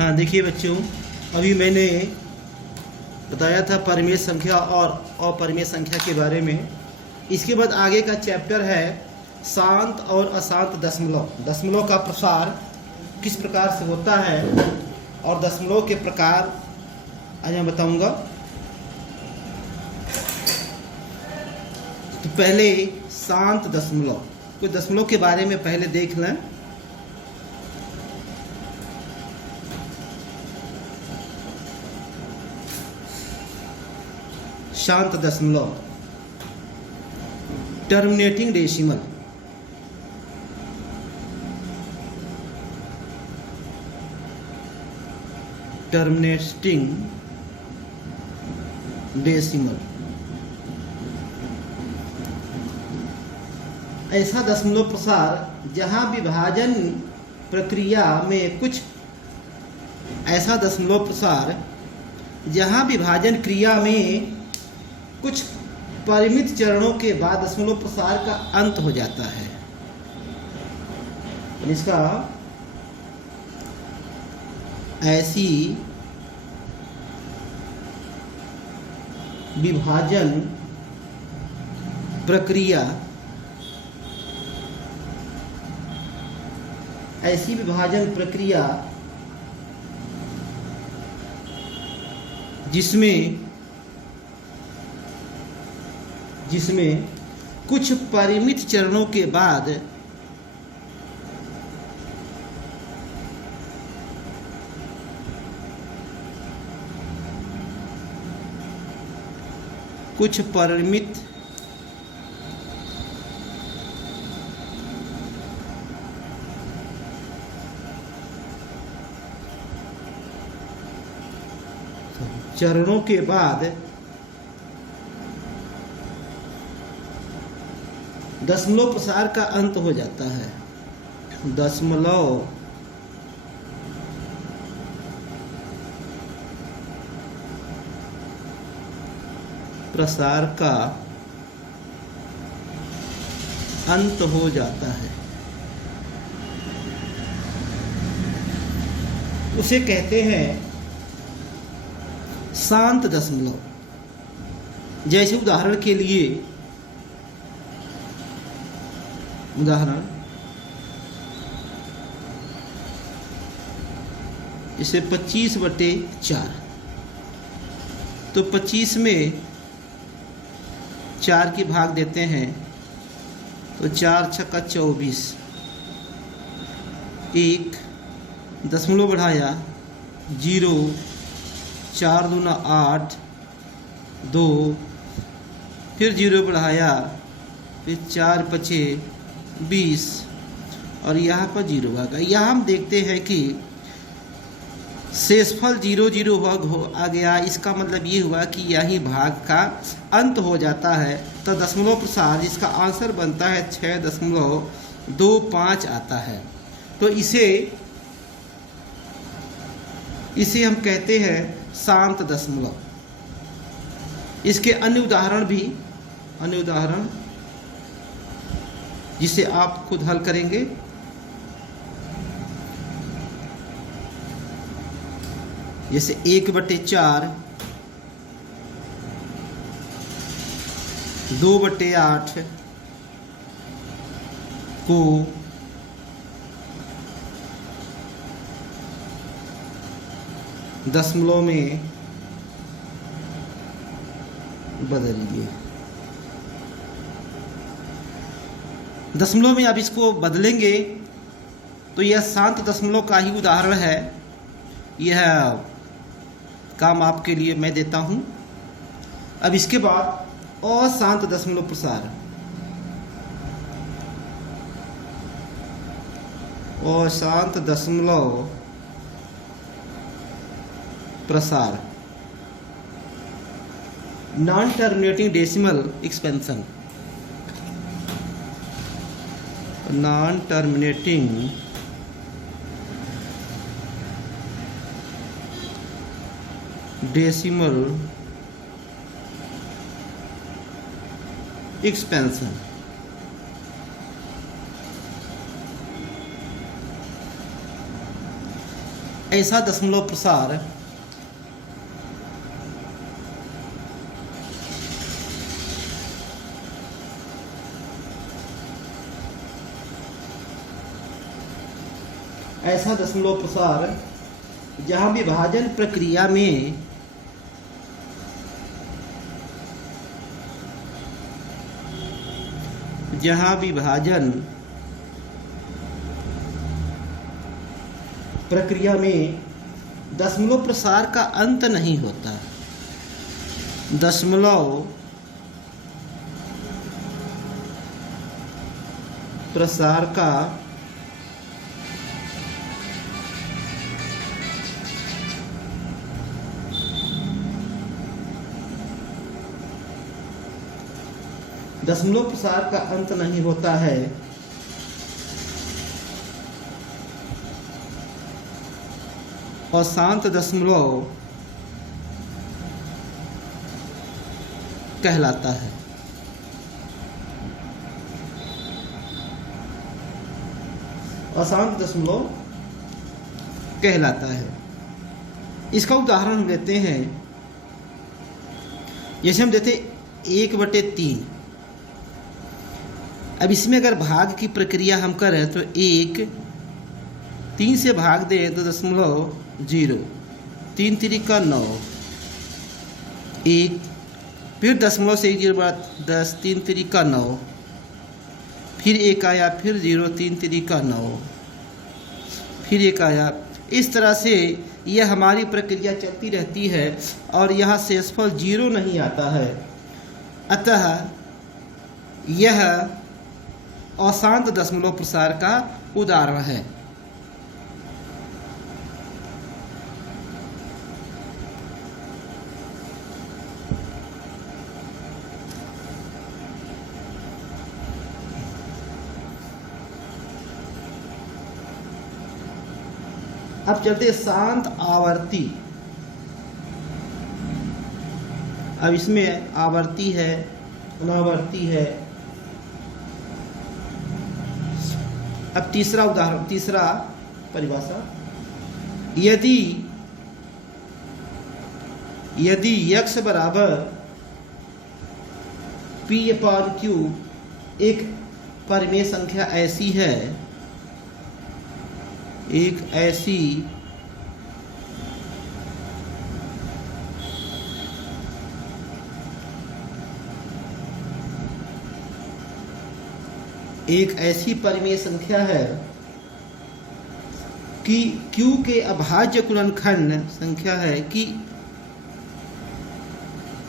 हाँ देखिए बच्चों, अभी मैंने बताया था परिमेय संख्या और अपरिमेय संख्या के बारे में। इसके बाद आगे का चैप्टर है शांत और अशांत दशमलव। दशमलव का प्रसार किस प्रकार से होता है और दशमलव के प्रकार आज मैं बताऊंगा। तो पहले शांत दशमलव, कुछ दशमलव के बारे में पहले देख लें। शांत दशमलव, टर्मिनेटिंग डेसिमल। टर्मिनेटिंग डेसिमल ऐसा दशमलव प्रसार जहां विभाजन प्रक्रिया में कुछ ऐसा दशमलव प्रसार जहां विभाजन क्रिया में कुछ परिमित चरणों के बाद दशमलव प्रसार का अंत हो जाता है। इसका ऐसी विभाजन प्रक्रिया जिसमें कुछ परिमित चरणों के बाद कुछ परिमित चरणों के बाद दशमलव प्रसार का अंत हो जाता है। दशमलव प्रसार का अंत हो जाता है, उसे कहते हैं शांत दशमलव। जैसे उदाहरण के लिए इसे 25/4, तो 25 में 4 की भाग देते हैं तो 4 छक्का 24, एक दशमलव बढ़ाया 0, 4 दूना 8, 2, फिर 0 बढ़ाया, फिर 4 पचे 20 और यहाँ पर 0 आ गया। यहाँ हम देखते हैं कि शेषफल 0 0 आ गया। इसका मतलब ये हुआ कि यही भाग का अंत हो जाता है। तो दशमलव प्रसार जिसका आंसर बनता है 6.25 आता है। तो इसे हम कहते हैं शांत दशमलव। इसके अन्य उदाहरण जिसे आप खुद हल करेंगे। जैसे 1/4, 2/8 को दशमलव में बदलिए। दशमलव में अब इसको बदलेंगे तो यह शांत दशमलव का ही उदाहरण है। यह काम आपके लिए मैं देता हूं। अब इसके बाद अशांत दशमलव प्रसार। अशांत दशमलव प्रसार, non terminating decimal expansion. Non terminating decimal expansion. ऐसा दशमलव प्रसार जहां विभाजन प्रक्रिया में दशमलव प्रसार का अंत नहीं होता। दशमलव प्रसार का अंत नहीं होता है। अशांत दशमलव कहलाता है। अशांत दशमलव कहलाता है। इसका उदाहरण हम लेते हैं, जैसे हम देते 1/3। अब इसमें अगर भाग की प्रक्रिया हम करें तो 1 3 से भाग दें तो 0.0, 3 3 9, 1, फिर 0.10 10, 3 3 9, फिर 1 आया, फिर 0, 3 3 9, फिर 1 आया। इस तरह से यह हमारी प्रक्रिया चलती रहती है और यहाँ शेषफल 0 नहीं आता है। अतः यह अशांत दशमलव प्रसार का उदाहरण है। अब चलते शांत आवर्ती। अब इसमें आवर्ती है, अनावर्ती है। अब तीसरा उदाहरण, तीसरा परिभाषा, यदि x बराबर p/q एक परिमेय संख्या ऐसी है, एक ऐसी परिमेय संख्या है कि q के अभाज्य गुणनखंड संख्या है कि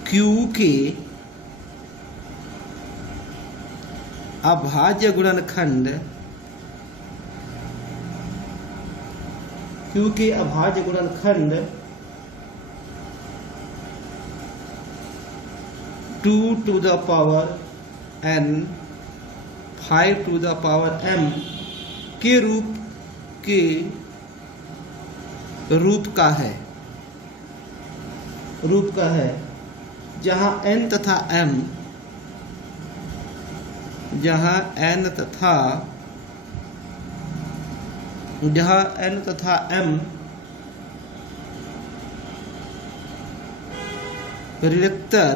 q के अभाज्य गुणनखंड 2 to the power n 5 to the power m के रूप का है, जहां n तथा m ऋणोत्तर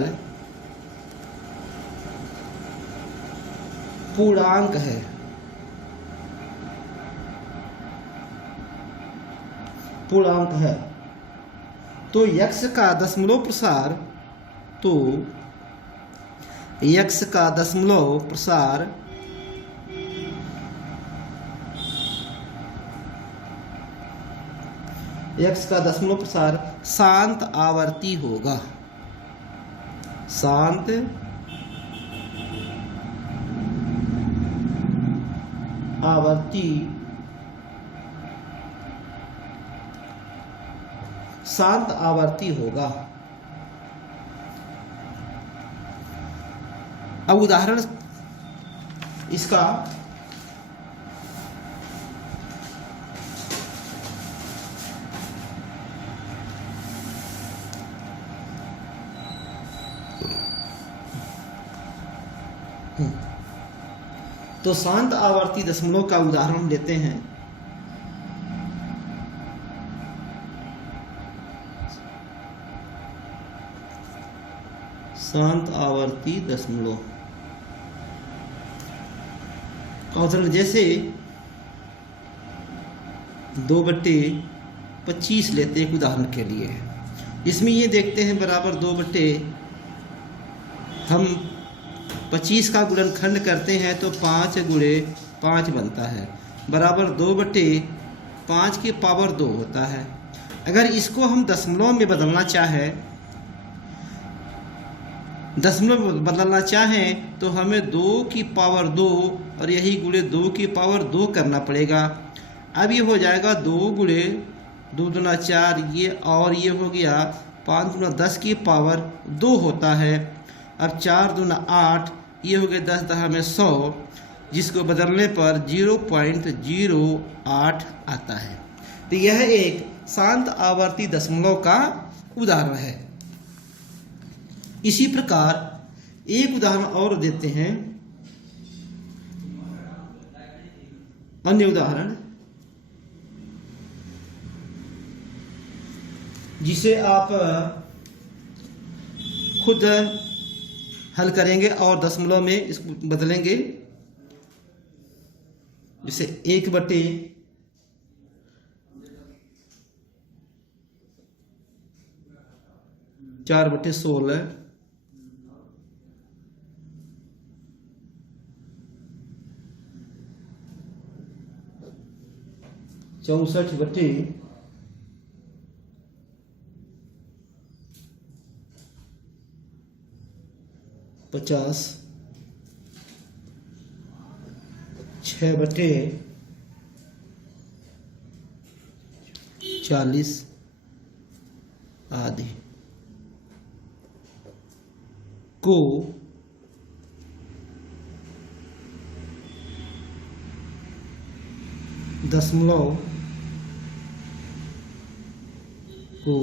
पूर्णांक है, तो x का दशमलव प्रसार शांत आवर्ती होगा। शांत आवर्ती होगा। अब उदाहरण इसका तो शांत आवर्ती दशमलव का उदाहरण लेते हैं। शांत आवर्ती दशमलव का उदाहरण जैसे 2/25 लेते हैं एक उदाहरण के लिए। इसमें ये देखते हैं बराबर 2/, हम 25 का गुणनखंड करते हैं तो 5 × 5 बनता है, बराबर 2/5 की पावर 2 होता है। अगर इसको हम दशमलव में बदलना चाहें तो हमें 2 की पावर 2 और यही गुणे 2 की पावर 2 करना पड़ेगा। अब ये हो जाएगा 2 × 2 × 4, ये और ये हो गया 5 × 10 की पावर 2 होता है। अब 4 × 8, ये हो गया 10 में 100, जिसको बदलने पर 0.08 आता है। तो यह एक शांत आवर्ती दशमलव का उदाहरण है। इसी प्रकार एक उदाहरण और देते हैं, अन्य उदाहरण जिसे आप खुद हल करेंगे और दशमलव में इसको बदलेंगे। जैसे 1/4/16 64/50 6/40 आदि को दशमलव को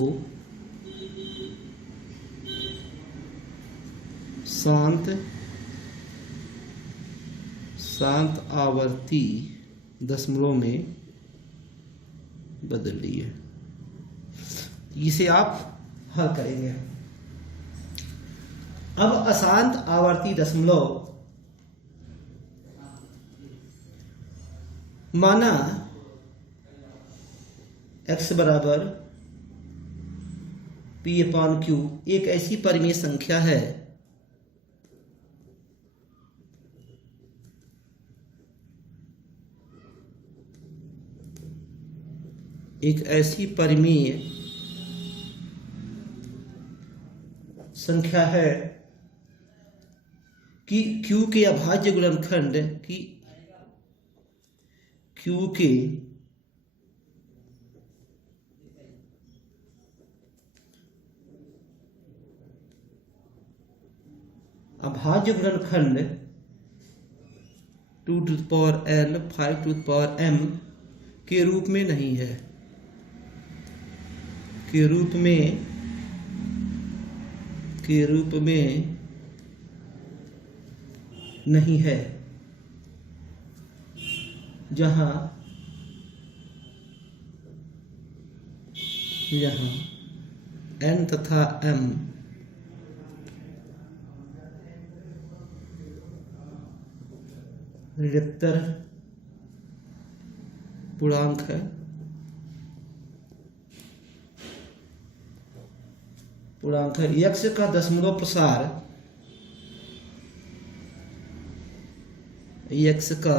शांत आवर्ती दशमलव में बदल लिए। इसे आप हल करेंगे। अब अशांत आवर्ती दशमलव, माना x बराबर p/q एक ऐसी परिमेय संख्या है कि q के अभाज्य गुणनखंड अभाज्य गुणनखंड 2n 5m के रूप में नहीं है, के रूप में नहीं है, जहां n तथा m ऋणात्मक पूर्णांक है। x का दशमलव प्रसार, x का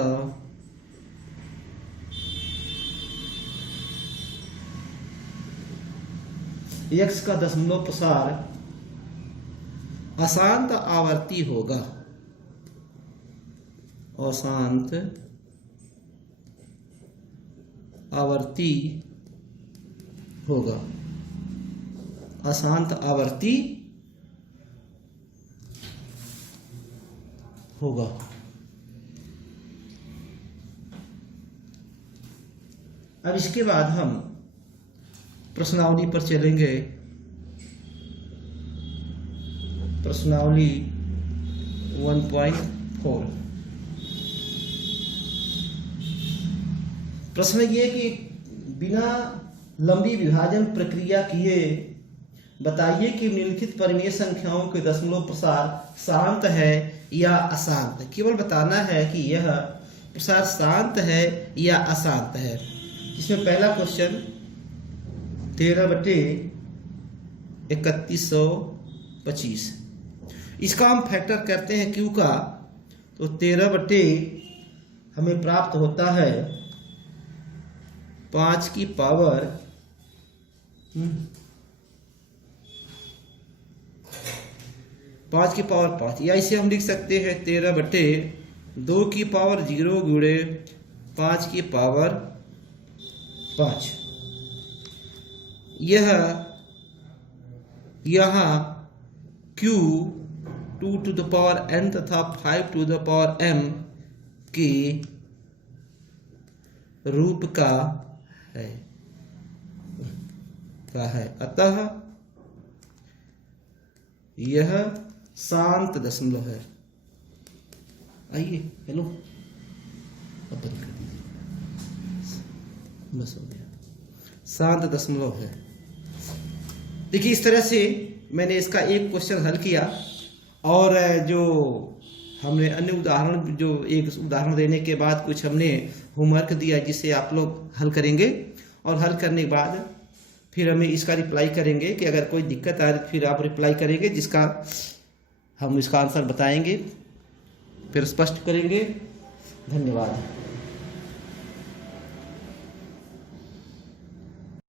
दशमलव प्रसार अशांत आवर्ती होगा, अशांत आवर्ती होगा, अशांत आवर्ती होगा। अब इसके बाद हम प्रश्नावली पर चलेंगे। प्रश्नावली 1.4। प्रश्न ये कि बिना लंबी विभाजन प्रक्रिया किए बताइए कि निम्नलिखित परिमेय संख्याओं के दशमलव प्रसार शांत है या अशांत। केवल बताना है कि यह प्रसार शांत है या अशांत है। इसमें पहला क्वेश्चन 13/3125, इसका हम फैक्टर करते हैं क्यू का, तो 13 हमें प्राप्त होता है 5 की पावर 5, या इसे हम लिख सकते हैं 13/2 की पावर 0 गुणे 5 की पावर 5। यह यहाँ Q 2 to the power n तथा 5 to the power m के रूप का है, अतः यह शांत दशमलव है। आइए, हेलो, अब बंद कर दीजिए, बस हो गया, शांत दशमलव है। देखिए, इस तरह से मैंने इसका एक क्वेश्चन हल किया, और जो हमने अन्य उदाहरण, जो एक उदाहरण देने के बाद कुछ हमने होमवर्क दिया जिसे आप लोग हल करेंगे, और हल करने के बाद फिर हमें इसका रिप्लाई करेंगे कि अगर कोई दिक्कत आए फिर आप रिप्लाई करेंगे, जिसका हम इसका आंसर बताएंगे, फिर स्पष्ट करेंगे। धन्यवाद।